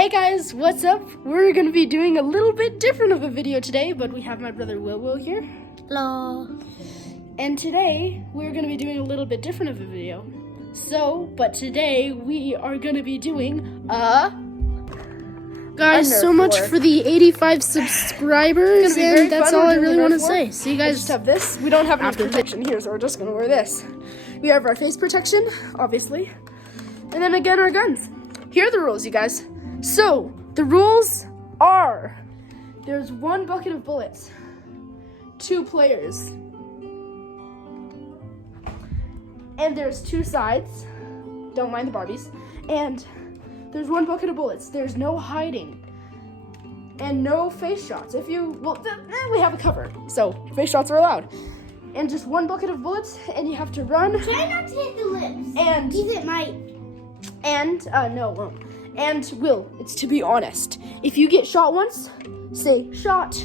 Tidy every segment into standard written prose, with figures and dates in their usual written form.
Hey guys, what's up? We're gonna be doing a little bit different of a video today, but we have my brother Will here. Hello. And today, we're gonna be doing a little bit different of a video. But today, we are gonna be doing Guys, so much for the 85 subscribers, and that's all I really want to say. So you guys just have this. We don't have any protection here, so we're just gonna wear this. We have our face protection, obviously. And then again, our guns. Here are the rules, you guys. So, the rules are, there's 1 bucket of bullets, 2 players, and there's 2 sides, don't mind the Barbies, and there's 1 bucket of bullets. There's no hiding, and no face shots. If you, we have a cover, so face shots are allowed. And just 1 bucket of bullets, and you have to run. Try not to hit the lips. And because it might. And, no, it won't. And Will, it's to be honest. If you get shot once, say shot.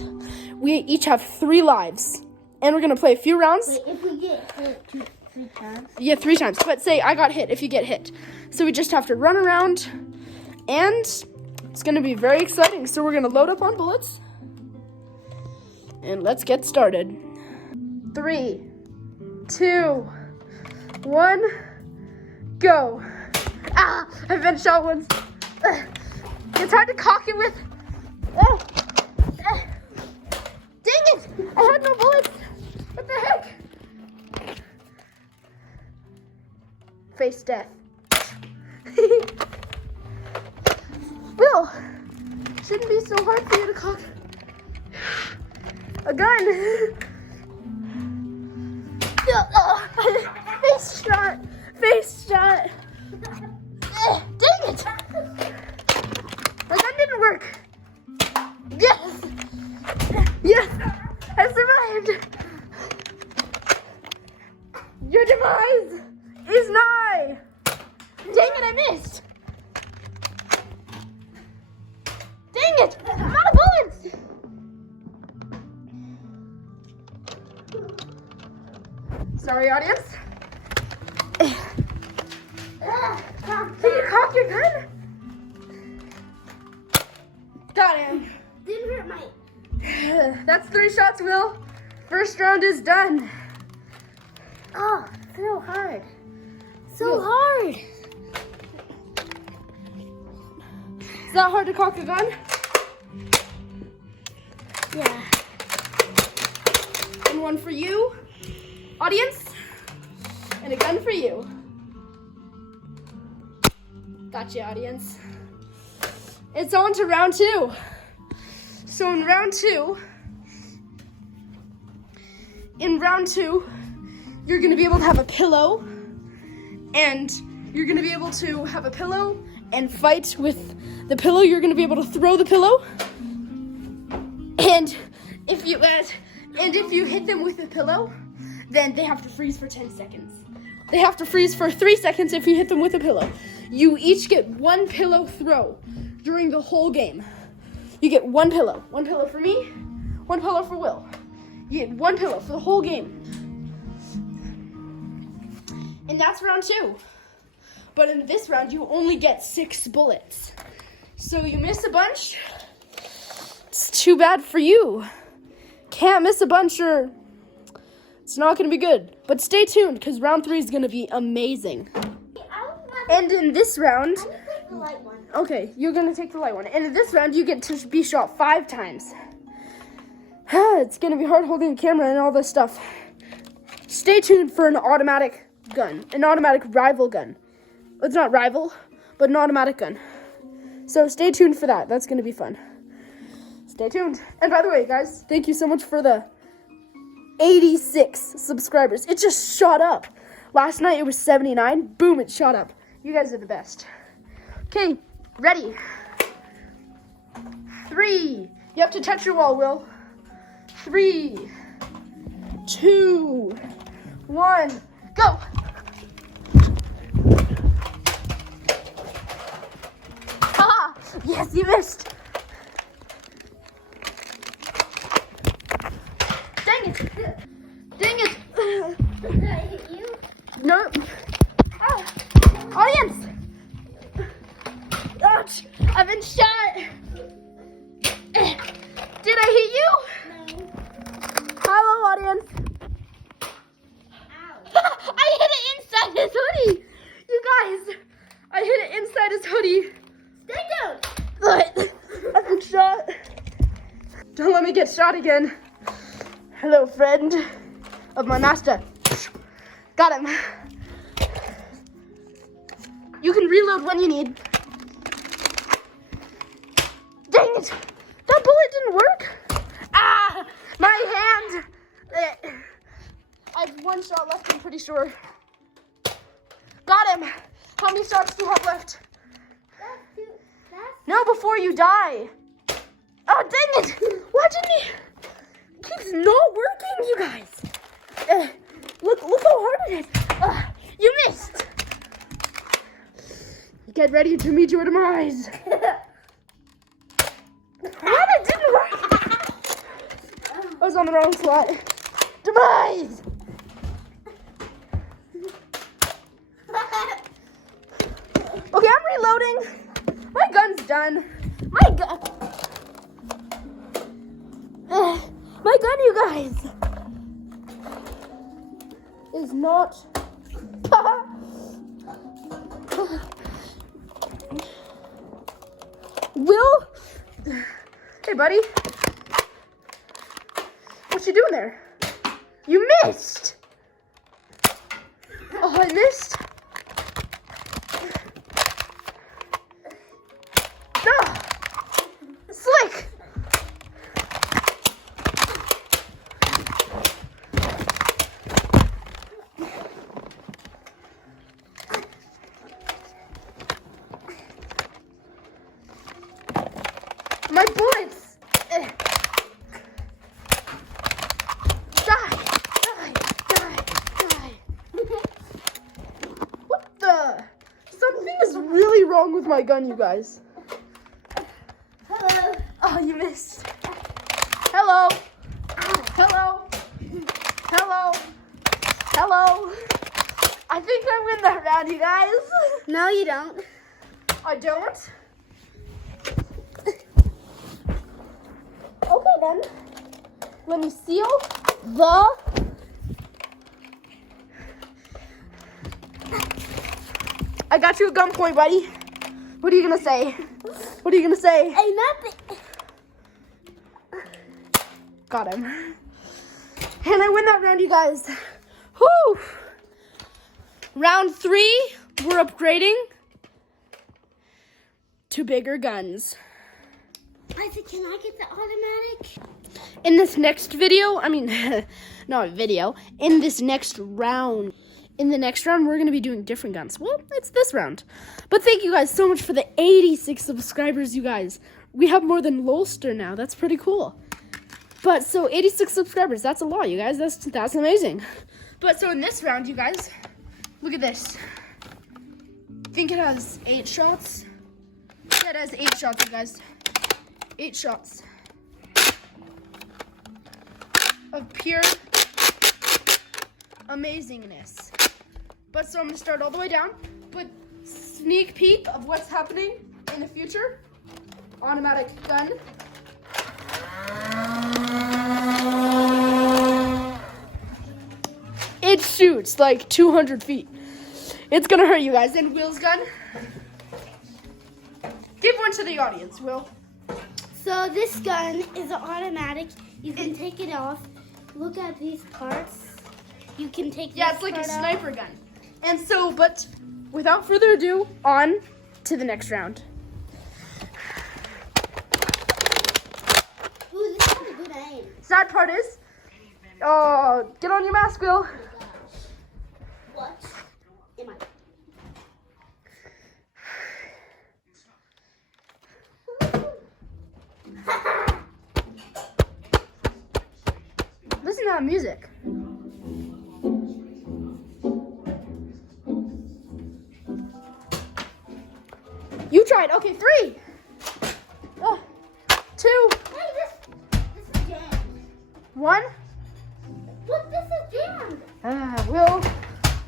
We each have 3 lives. And we're gonna play a few rounds. Wait, if we get hit 3 times? Yeah, 3 times. But say I got hit if you get hit. So we just have to run around. And it's gonna be very exciting. So we're gonna load up on bullets. And let's get started. 3, 2, 1, go. Ah, I've been shot once. It's hard to cock it with. Dang it! I had no bullets. What the heck? Face death. Will, shouldn't be so hard for you to cock a gun. Face shot. Face shot. Dang it! My gun didn't work. Yes! Yes! I survived! Your demise is nigh! Dang it, I missed! Dang it! I'm out of bullets! Sorry, audience. Can you cock your gun? Got him. Didn't hurt my. That's 3 shots, Will. First round is done. Oh, so hard. So Will. hard. Is that hard to cock a gun? Yeah. And 1 for you, audience. And a gun for you. Gotcha, audience. It's on to round 2. So in round 2, you're gonna be able to have a pillow, and you're gonna be able to have a pillow and fight with the pillow. You're gonna be able to throw the pillow, and if you hit them with the pillow, then they have to freeze for 10 seconds. They have to freeze for 3 seconds if you hit them with a pillow. You each get 1 pillow throw during the whole game. You get 1 pillow. 1 pillow for me, 1 pillow for Will. You get 1 pillow for the whole game. And that's round 2. But in this round, you only get 6 bullets. So you miss a bunch. It's too bad for you. Can't miss a bunch or it's not going to be good. But stay tuned, because round 3 is going to be amazing. And in this round, Take the light one. okay, you're going to take the light one. And in this round, you get to be shot 5 times. It's going to be hard holding a camera and all this stuff. Stay tuned for an automatic gun, an automatic rival gun. It's not rival, but an automatic gun. So stay tuned for that. That's going to be fun. Stay tuned. And by the way, guys, thank you so much for the 86 subscribers. It just shot up. Last night it was 79. Boom, it shot up. You guys are the best. Okay, ready. 3. You have to touch your wall, Will. 3, 2, 1, go. Ah, yes, you missed. Dang it. Dang it. Did I hit you? No. Ah. Audience. Ouch. haven't shot. Did I hit you? No. Hello, audience. Ow. I hit it inside his hoodie. You guys, I hit it inside his hoodie. Stay down. But I've been shot. Don't let me get shot again. Hello, friend of my master. Got him. You can reload when you need. Dang it! That bullet didn't work. Ah! My hand! I have one shot left, I'm pretty sure. Got him! How many shots do you have left? No, before you die. Oh, dang it! Why didn't he? It keeps not working, you guys. Look how hard it is. You missed. Get ready to meet your demise. What? It didn't work. I was on the wrong slot. Demise. Okay, I'm reloading. My gun's done. My gun, you guys, is not. Will, hey buddy, what you doing there? You missed. Oh, I missed. Slick! My bullets! Die! What the? Something is really wrong with my gun, you guys. Hello. Oh, you missed. Hello. Hello. Hello. Hello. I think I win that round, you guys. No, you don't. I don't. Okay, then. Let me seal the... I got you a gunpoint, buddy. What are you going to say? What are you going to say? Hey, nothing. Got him. And I win that round, you guys. Whew. Round 3, we're upgrading to bigger guns. Isaac, can I get the automatic? In this next video, not video, in this next round. In the next round, we're going to be doing different guns. Well, it's this round. But thank you guys so much for the 86 subscribers, you guys. We have more than Lolster now. That's pretty cool. But so 86 subscribers, that's a lot, you guys. That's amazing. But so in this round, you guys, look at this. I think it has 8 shots. Yeah, it has 8 shots, you guys. 8 shots of pure amazingness. But so I'm gonna start all the way down, but sneak peek of what's happening in the future. Automatic gun. It shoots like 200 feet. It's gonna hurt you guys. And Will's gun. Give one to the audience, Will. So this gun is an automatic. You can take it off. Look at these parts. You can take Yeah, this it's like a part out. sniper gun. And so, but without further ado, on to the next round. Ooh, this has a good aim. Sad part is, get on your mask, Will. What? Am I? Listen to that music. You tried. Okay, 3, 2, Hey, this is jammed. 1. Look, this is jammed. Will,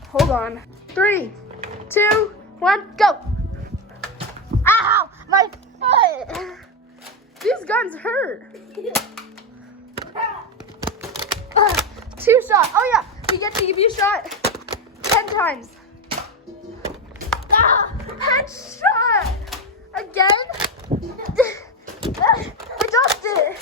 hold on. 3, 2, 1, go. Ow! My hands hurt. 2 shot. Oh yeah, we get to give you a shot 10 times. Headshot! Again? I dodged it.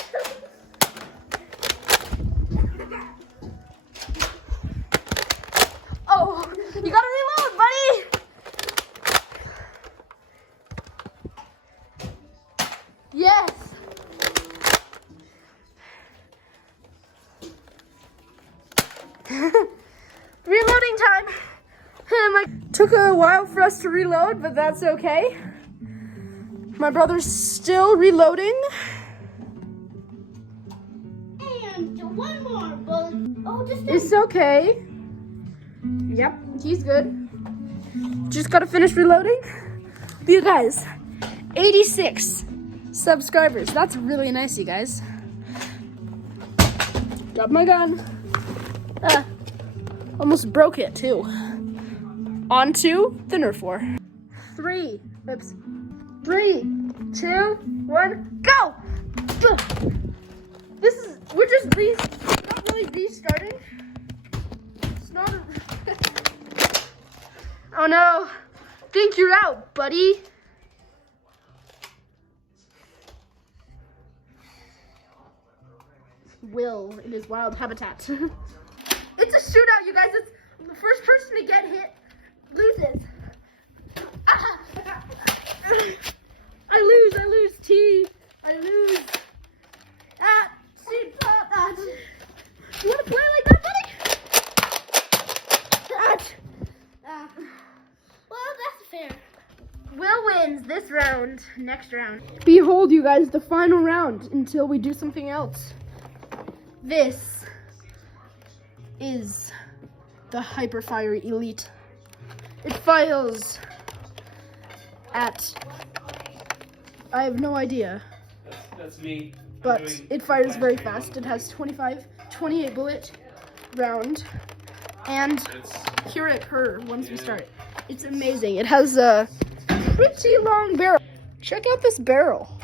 Oh, you gotta reload, buddy. Yes. Reloading time. Took a while for us to reload, but that's okay. My brother's still reloading. And one more, but It's okay. Yep, he's good. Just gotta finish reloading. You guys, 86 subscribers. That's really nice, you guys. Drop my gun. Almost broke it too. Onto the nerf war. 3, 2, 1, go! We're just not really restarting. It's not a oh no, think you're out, buddy. Will in his wild habitat. It's a shootout, you guys. It's the first person to get hit loses. I lose, T. I lose. Shoot, you want to play like that, buddy? well, that's fair. Will wins this round, next round. Behold, you guys, the final round until we do something else. This is the Hyperfire Elite. It fires at, I have no idea. That's me. But it fires very fast. It has 28 bullet round. And hear it purr once we start. It's amazing. It has a pretty long barrel. Check out this barrel.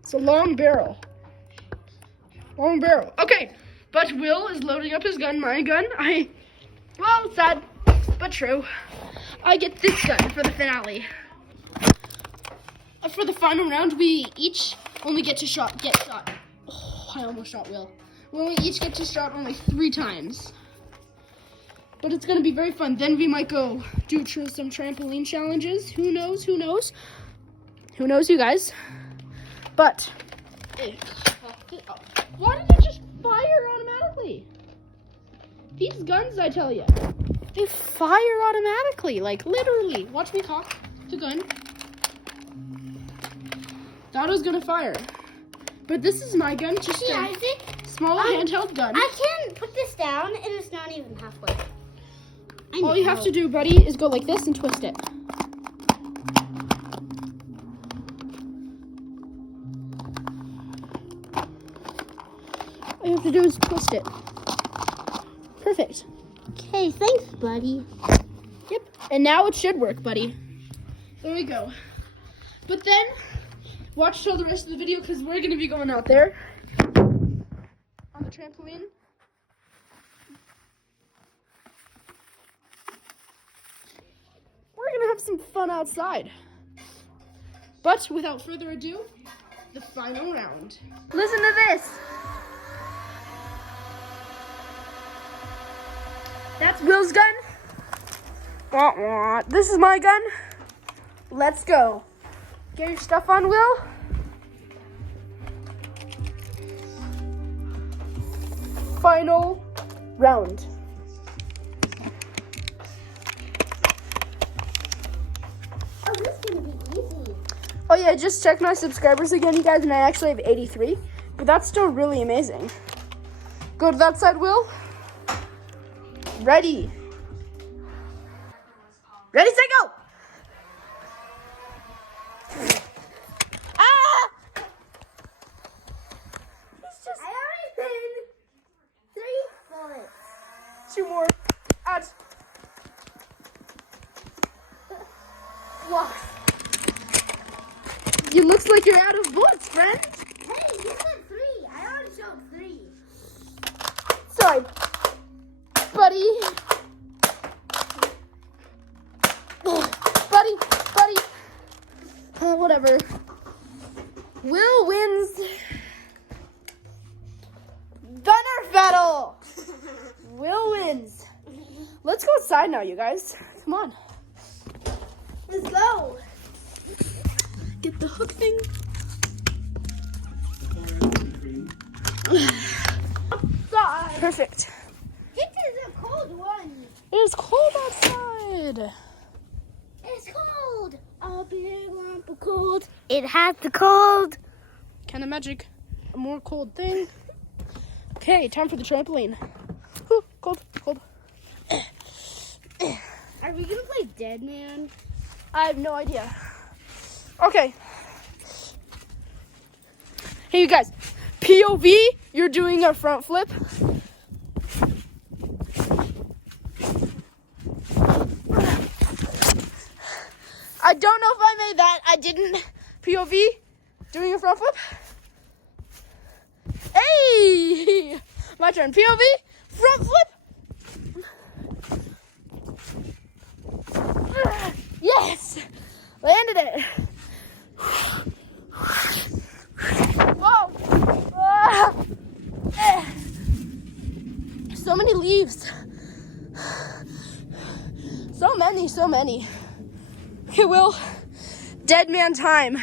It's a long barrel. Long barrel. Okay, but Will is loading up his gun, my gun. Well, sad, but true. I get this gun for the finale. For the final round, we each only get shot. Oh, I almost shot Will. We only each get to shot only 3 times. But it's gonna be very fun. Then we might go do some trampoline challenges. Who knows? Who knows? Who knows, you guys? But why did it just fire automatically? These guns, I tell you, they fire automatically, like literally. Watch me cock the gun. Thought it was gonna fire, but this is my gun, just a Isaac, small handheld gun. I can put this down, and it's not even halfway. All you have to do, buddy, is go like this and twist it. All you have to do is twist it. Perfect. Okay, thanks, buddy. Yep. And now it should work, buddy. There we go. But then, watch till the rest of the video because we're going to be going out there on the trampoline. We're going to have some fun outside. But without further ado, the final round. Listen to this. That's Will's gun. Wah, wah. This is my gun. Let's go. Get your stuff on, Will. Final round. Oh, this is gonna be easy. Oh yeah, just check my subscribers again, you guys, and I actually have 83. But that's still really amazing. Go to that side, Will. Ready. Ready, set, go! Ah! It's just I already put 3 bullets. 2 more. Out. Walk. It looks like you're out of bullets, friend. Hey, you said 3. I already showed 3. Sorry, buddy. Buddy. Whatever. Will wins the nerf battle. Will wins. Let's go outside now, you guys. Come on. Let's go. Get the hook thing. Perfect. This is a cold one. It is cold outside. It's cold. A big lump of cold. It has the cold. Kind of magic. A more cold thing. Okay, time for the trampoline. Ooh, cold. Are we gonna play Dead Man? I have no idea. Okay. Hey, you guys. POV, you're doing a front flip. I don't know if I made that. I didn't. POV, doing a front flip. Hey! My turn. POV, front flip. Yes! Landed it. Whoa! So many leaves. So many. Okay, Will. Dead man time.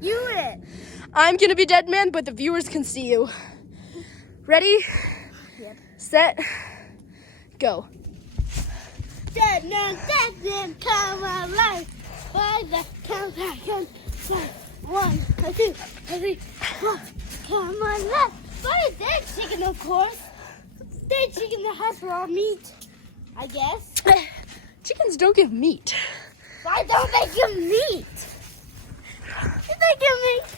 You it. I'm gonna be dead man, but the viewers can see you. Ready? Yep. Set. Go. Dead man, come alive. By the count back and 1, 2, 3, 4. Come alive. By dead chicken, of course. Dead chicken that has raw meat, I guess. Chickens don't give meat. Why don't they give meat? If they give meat,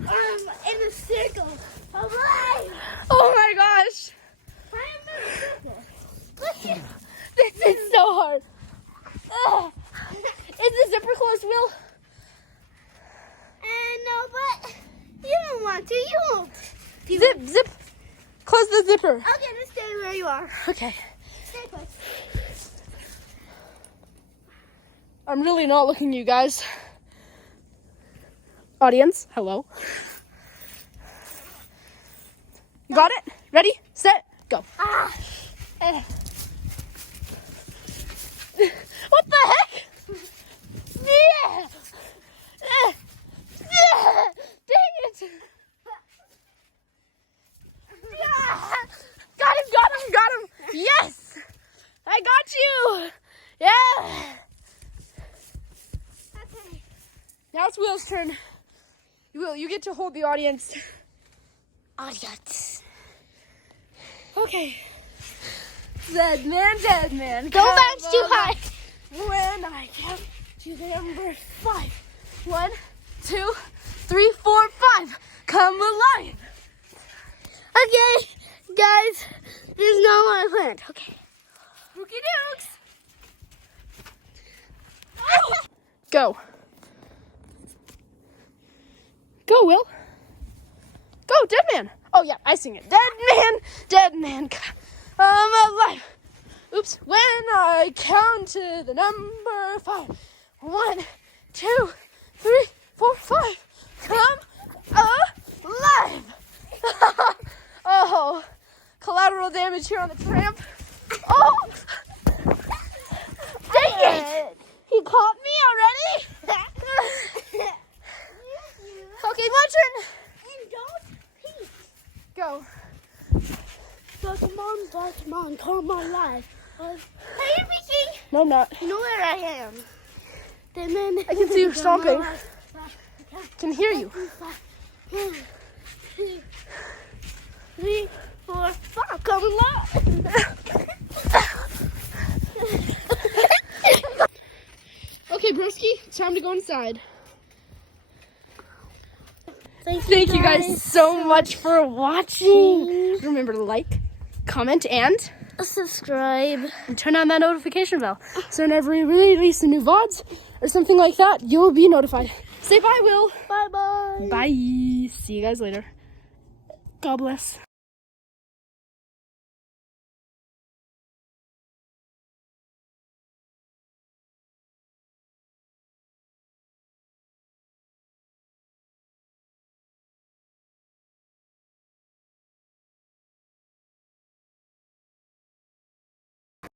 in a circle, alive. Oh my gosh. I am in a circle. Look at. This is so hard. Ugh. Is the zipper closed, Will? No, but you don't want to. You won't. Zip. Close the zipper. Okay, just stay where you are. Okay. Stay put. I'm really not looking at you guys. Audience, hello. You got it? Ready, set, go. Ah. What the heck? Yeah. Dang it. Got him. Yes. I got you. Yeah. Okay. Now it's Will's turn. Will, you get to hold the audience. Audience. Okay. Dead man. Don't bounce too high. When I count to the number 5. 1, 2, 3, 4, 5. Come alive. Okay, guys, this is not what I planned. Okay. Spooky Dukes. Go. Go, Will. Go, dead man. Oh, yeah, I sing it. Dead man, come alive. Oops. When I count to the number 5. 1, 2, 3, 4, 5. Come alive. Oh, collateral damage here on the tramp. Oh, dang it. He caught me already. Okay, my turn. And don't peek. Go. Pokemon, come alive. Hey, you're peeking. No, I'm not. You know where I am. I can see you stomping. Can hear you. 3, 4, 5. Come alive. Okay, broski, it's time to go inside. Thank you guys so much for watching. Remember to like, comment, and subscribe. And turn on that notification bell. So whenever we release a new VODs or something like that, you'll be notified. Say bye, Will. Bye bye. Bye. See you guys later. God bless.